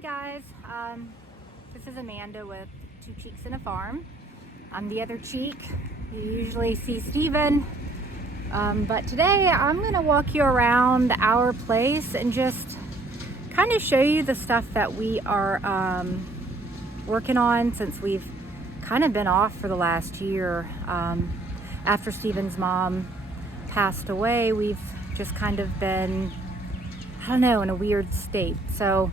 Hey guys, this is Amanda with Two Cheeks and a Farm. I'm the other cheek. You usually see Steven, but today I'm going to walk you around our place and just kind of show you the stuff that we are working on since we've kind of been off for the last year. After Steven's mom passed away, we've just kind of been, I don't know, in a weird state. So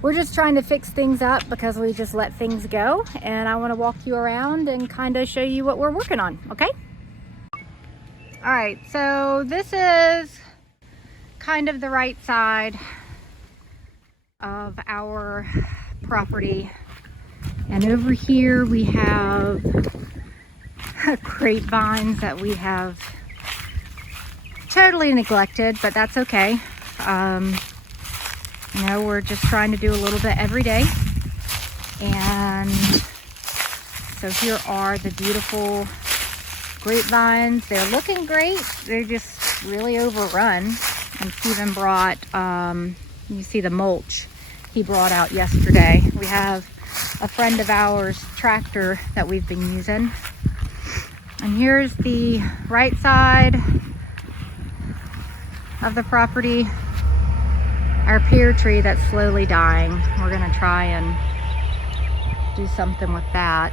we're just trying to fix things up because we just let things go, and I want to walk you around and kind of show you what we're working on, okay? All right, so this is kind of the right side of our property, and over here we have grapevines that we have totally neglected, but that's okay. You know, we're just trying to do a little bit every day. And so here are the beautiful grapevines. They're looking great. They're just really overrun. And Steven brought, you see the mulch he brought out yesterday. We have a friend of ours tractor that we've been using. And here's the right side of the property. Our pear tree that's slowly dying. We're gonna try and do something with that.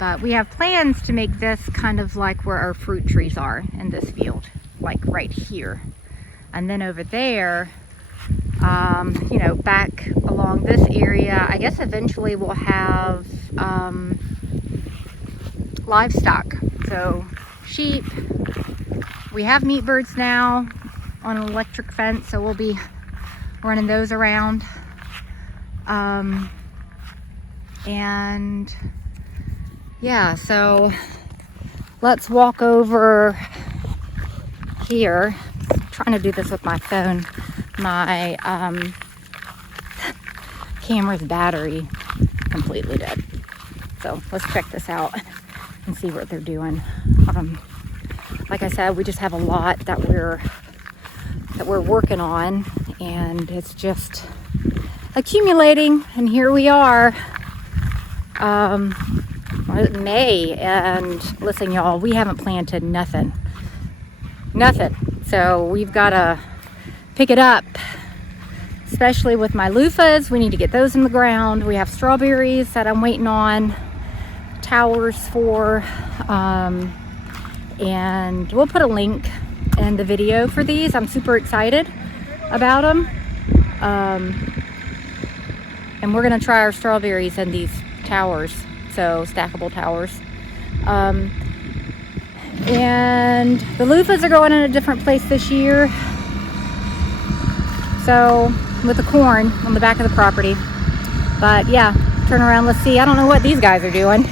But we have plans to make this kind of like where our fruit trees are in this field, like right here. And then over there, you know, back along this area, I guess eventually we'll have livestock. So sheep, we have meat birds now on an electric fence, so we'll be running those around. And yeah, so let's walk over here. I'm trying to do this with my phone. My camera's battery completely dead. So let's check this out and see what they're doing. Like I said, we just have a lot that we're working on, and it's just accumulating, and here we are, May, and listen y'all, we haven't planted nothing, so we've got to pick it up, especially with my loofahs. We need to get those in the ground. We have strawberries that I'm waiting on towers for, and we'll put a link in the video for these. I'm super excited about them, and we're gonna try our strawberries in these towers, so stackable towers. And the loofahs are going in a different place this year, so with the corn on the back of the property. But yeah, turn around, let's see. I don't know what these guys are doing.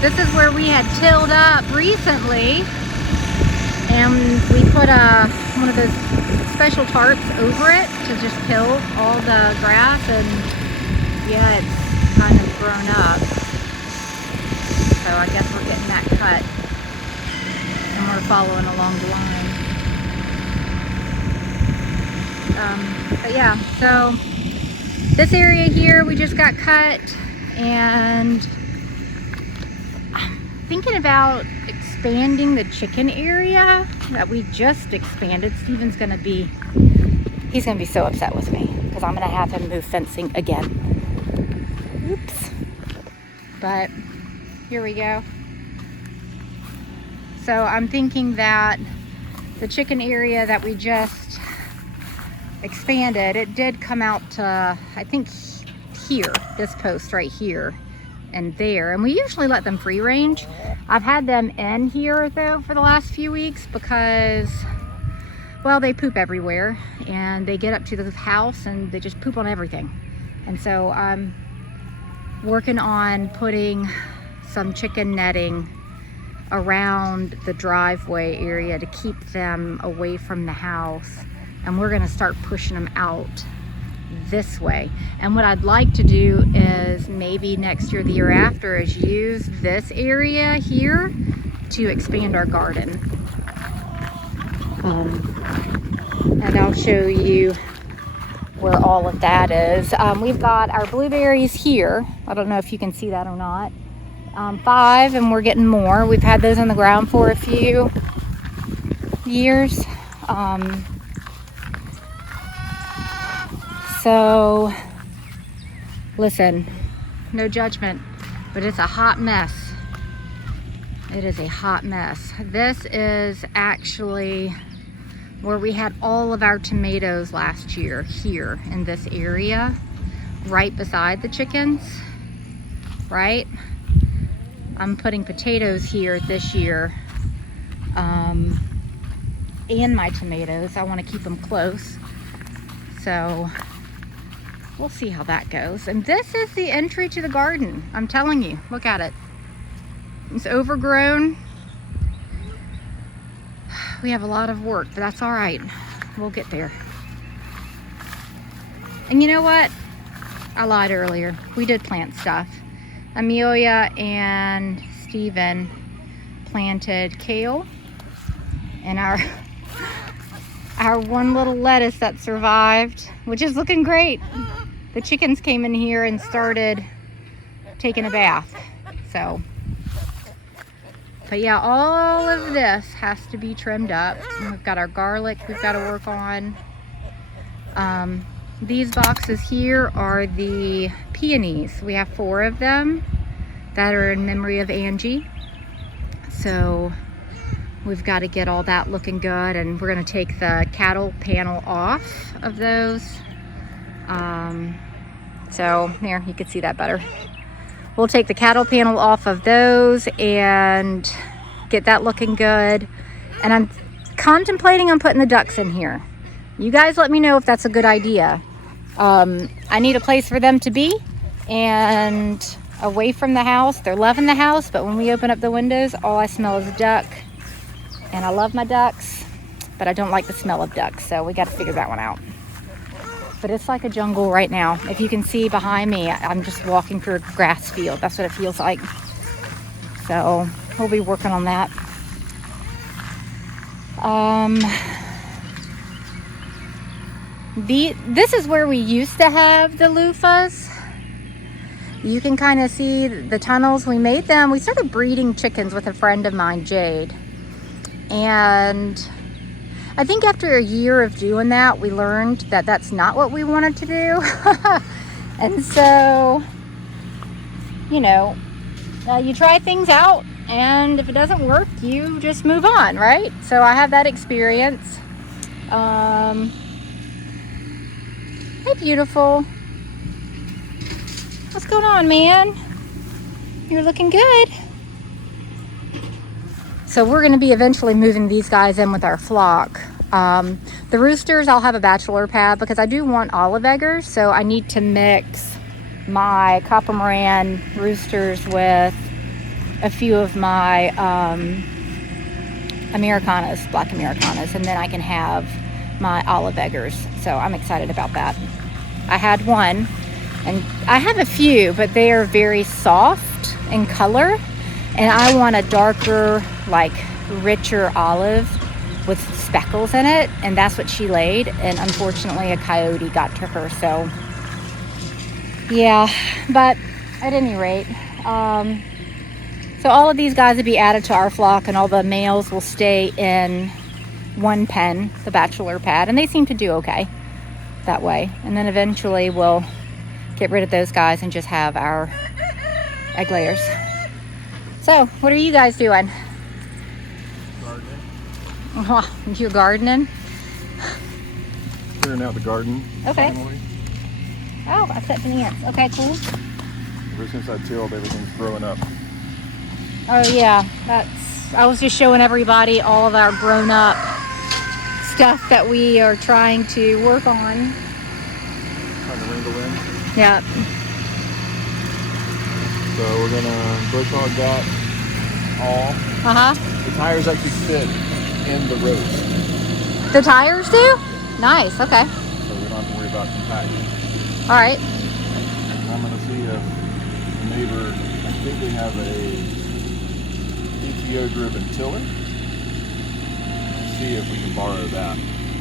This is where we had tilled up recently, and we put one of those special tarps over it to just kill all the grass, and yeah, it's kind of grown up. So I guess we're getting that cut, and we're following along the line. But yeah, so this area here we just got cut, and thinking about expanding the chicken area that we just expanded. Steven's gonna be so upset with me because I'm gonna have him move fencing again. Oops. But here we go. So I'm thinking that the chicken area that we just expanded, it did come out to, I think here, this post right here and there, and we usually let them free range. I've had them in here though for the last few weeks because, well, they poop everywhere, and they get up to the house and they just poop on everything. And so I'm working on putting some chicken netting around the driveway area to keep them away from the house, and we're going to start pushing them out this way. And what I'd like to do is maybe next year, the year after, is use this area here to expand our garden. And I'll show you where all of that is. We've got our blueberries here. I don't know if you can see that or not. 5, and we're getting more. We've had those on the ground for a few years. So listen, no judgment, but it's a hot mess. It is a hot mess. This is actually where we had all of our tomatoes last year, here in this area, right beside the chickens, right? I'm putting potatoes here this year, and my tomatoes. I want to keep them close. So we'll see how that goes. And this is the entry to the garden. I'm telling you, look at it. It's overgrown. We have a lot of work, but that's all right. We'll get there. And you know what? I lied earlier. We did plant stuff. Amelia and Steven planted kale, and our one little lettuce that survived, which is looking great. The chickens came in here and started taking a bath. So, but yeah, all of this has to be trimmed up. We've got our garlic we've got to work on. These boxes here are the peonies. We have 4 of them that are in memory of Angie. So we've got to get all that looking good, and we're going to take the cattle panel off of those. So there, you can see that better. We'll take the cattle panel off of those and get that looking good. And I'm contemplating on putting the ducks in here. You guys let me know if that's a good idea. I need a place for them to be and away from the house. They're loving the house, but when we open up the windows, all I smell is a duck. And I love my ducks, but I don't like the smell of ducks, so we got to figure that one out. But it's like a jungle right now. If you can see behind me, I'm just walking through a grass field. That's what it feels like. So we'll be working on that. This is where we used to have the loofahs. You can kind of see the tunnels. We made them. We started breeding chickens with a friend of mine, Jade. And I think after a year of doing that, we learned that that's not what we wanted to do. And so, you know, you try things out, and if it doesn't work, you just move on, right? So I have that experience. Hey, beautiful. What's going on, man? You're looking good. So we're going to be eventually moving these guys in with our flock. The roosters, I'll have a bachelor pad because I do want olive eggers. So I need to mix my Copper Moran roosters with a few of my Americanas, black Americanas, and then I can have my olive eggers. So I'm excited about that. I had one, and I have a few, but they are very soft in color. And I want a darker, like richer olive with speckles in it. And that's what she laid. And unfortunately, a coyote got to her. So, yeah. But at any rate, so all of these guys will be added to our flock, and all the males will stay in one pen, the bachelor pad. And they seem to do okay that way. And then eventually we'll get rid of those guys and just have our egg layers. So, what are you guys doing? Gardening. Oh, you're gardening? Clearing out the garden. Okay. Finally. Oh, I set some ants. Okay, cool. Ever since I tilled, everything's growing up. Oh yeah, I was just showing everybody all of our grown up stuff that we are trying to work on. Trying to wrangle in. Yeah. So we're gonna bush hog that all. Uh-huh. The tires actually fit in the rows. The tires do? Nice, okay. So we don't have to worry about compacting. All right. And I'm gonna see if the neighbor, I think they have a deep PTO-driven tiller. Let's see if we can borrow that.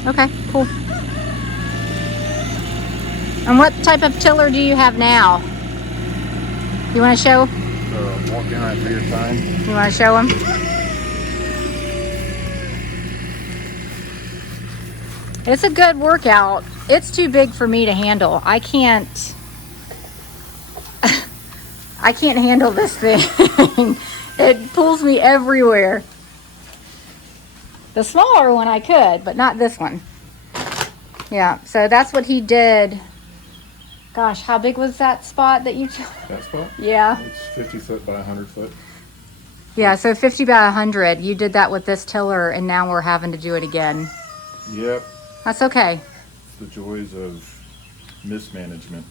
Okay, cool. And what type of tiller do you have now? You want to show? So walk behind for your time. You want to show them? It's a good workout. It's too big for me to handle. I can't handle this thing. It pulls me everywhere. The smaller one I could, but not this one. Yeah, so that's what he did. Gosh, how big was that spot that you took? That spot? Yeah. It's 50 foot by 100 foot. Yeah, so 50 by 100. You did that with this tiller, and now we're having to do it again. Yep. That's okay. It's the joys of mismanagement.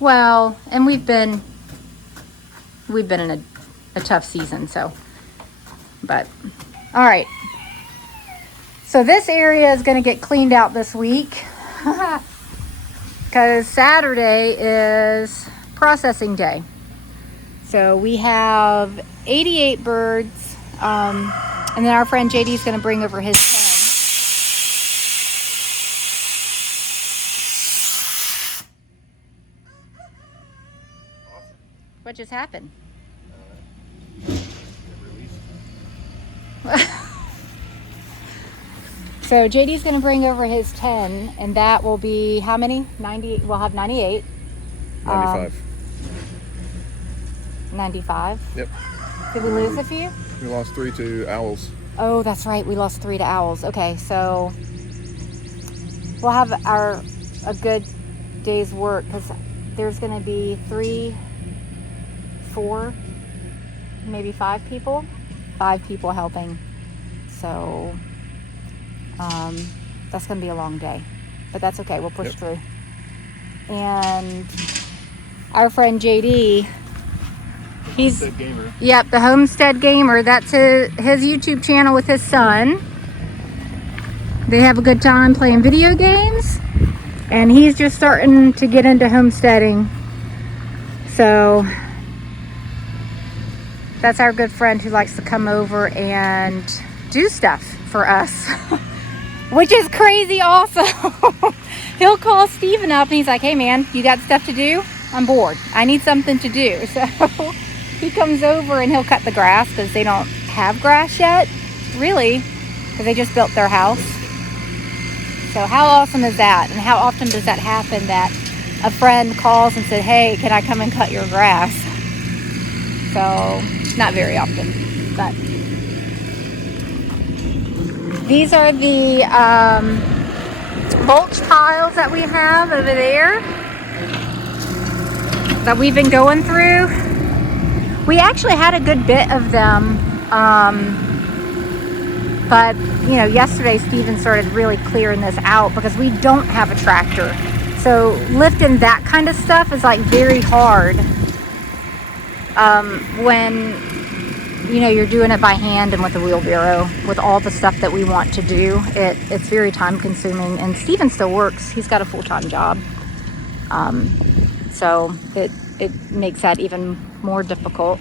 Well, and we've been in a tough season, so. But, all right. So this area is going to get cleaned out this week because Saturday is processing day. So we have 88 birds, and then our friend JD is going to bring over his 10. What just happened? So JD's going to bring over his 10, and that will be how many? 90. We'll have 98. 95. 95. Yep. Did we lose a few? We lost 3 to owls. Oh, that's right. We lost 3 to owls. Okay, so we'll have a good day's work because there's going to be 3, 4, maybe 5 people. 5 people helping. So that's going to be a long day, but that's okay. We'll push through. And our friend JD, he's Homestead Gamer. Yep, the Homestead Gamer. That's his YouTube channel with his son. They have a good time playing video games, and he's just starting to get into homesteading. So that's our good friend who likes to come over and do stuff for us. Which is crazy also. He'll call Steven up and he's like, hey man, you got stuff to do? I'm bored. I need something to do. So he comes over and he'll cut the grass because they don't have grass yet, really, because they just built their house. So how awesome is that? And how often does that happen that a friend calls and said, hey, can I come and cut your grass? So not very often, but these are the mulch piles that we have over there that we've been going through. We actually had a good bit of them, but you know, yesterday Steven started really clearing this out because we don't have a tractor. So lifting that kind of stuff is like very hard when you know, you're doing it by hand and with a wheelbarrow, with all the stuff that we want to do. It's very time consuming, and Steven still works. He's got a full-time job. So it makes that even more difficult.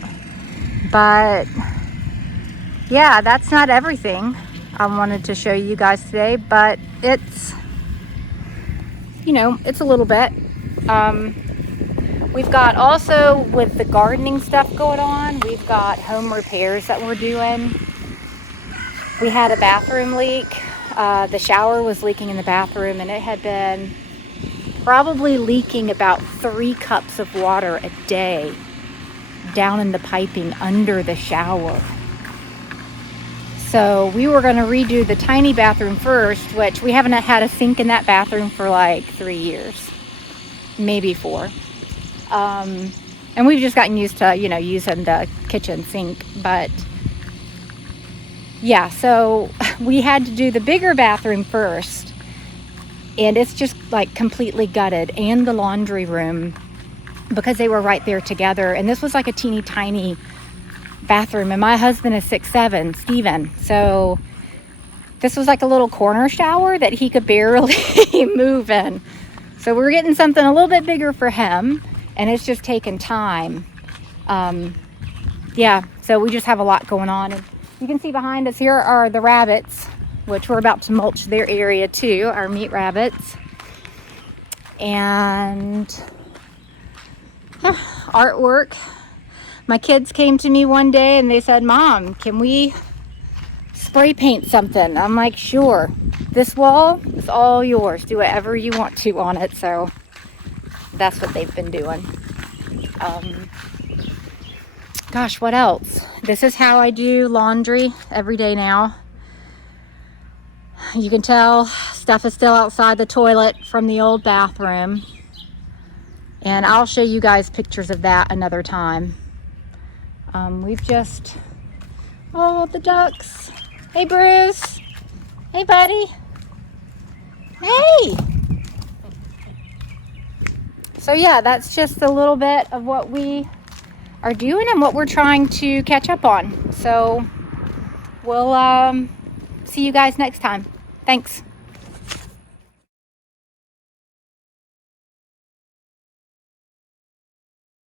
But yeah, that's not everything I wanted to show you guys today, but it's, you know, it's a little bit. We've got also, with the gardening stuff going on, we've got home repairs that we're doing. We had a bathroom leak. The shower was leaking in the bathroom, and it had been probably leaking about 3 cups of water a day down in the piping under the shower. So we were going to redo the tiny bathroom first, which we haven't had a sink in that bathroom for like 3 years, maybe 4. And we've just gotten used to, you know, using the kitchen sink. But yeah, so we had to do the bigger bathroom first, and it's just like completely gutted, and the laundry room, because they were right there together. And this was like a teeny tiny bathroom, and my husband is 6'7", Steven. So this was like a little corner shower that he could barely move in. So we're getting something a little bit bigger for him. And it's just taken time. yeah, so we just have a lot going on. And you can see behind us here are the rabbits, which we're about to mulch their area too, our meat rabbits. And artwork. My kids came to me one day and they said, Mom, can we spray paint something? I'm like, sure. This wall is all yours. Do whatever you want to on it. So that's what they've been doing. Gosh, what else? This is how I do laundry every day now. You can tell stuff is still outside the toilet from the old bathroom. And I'll show you guys pictures of that another time. We've just, oh, the ducks. Hey, Bruce. Hey, buddy. Hey. So yeah, that's just a little bit of what we are doing and what we're trying to catch up on. So we'll see you guys next time. Thanks.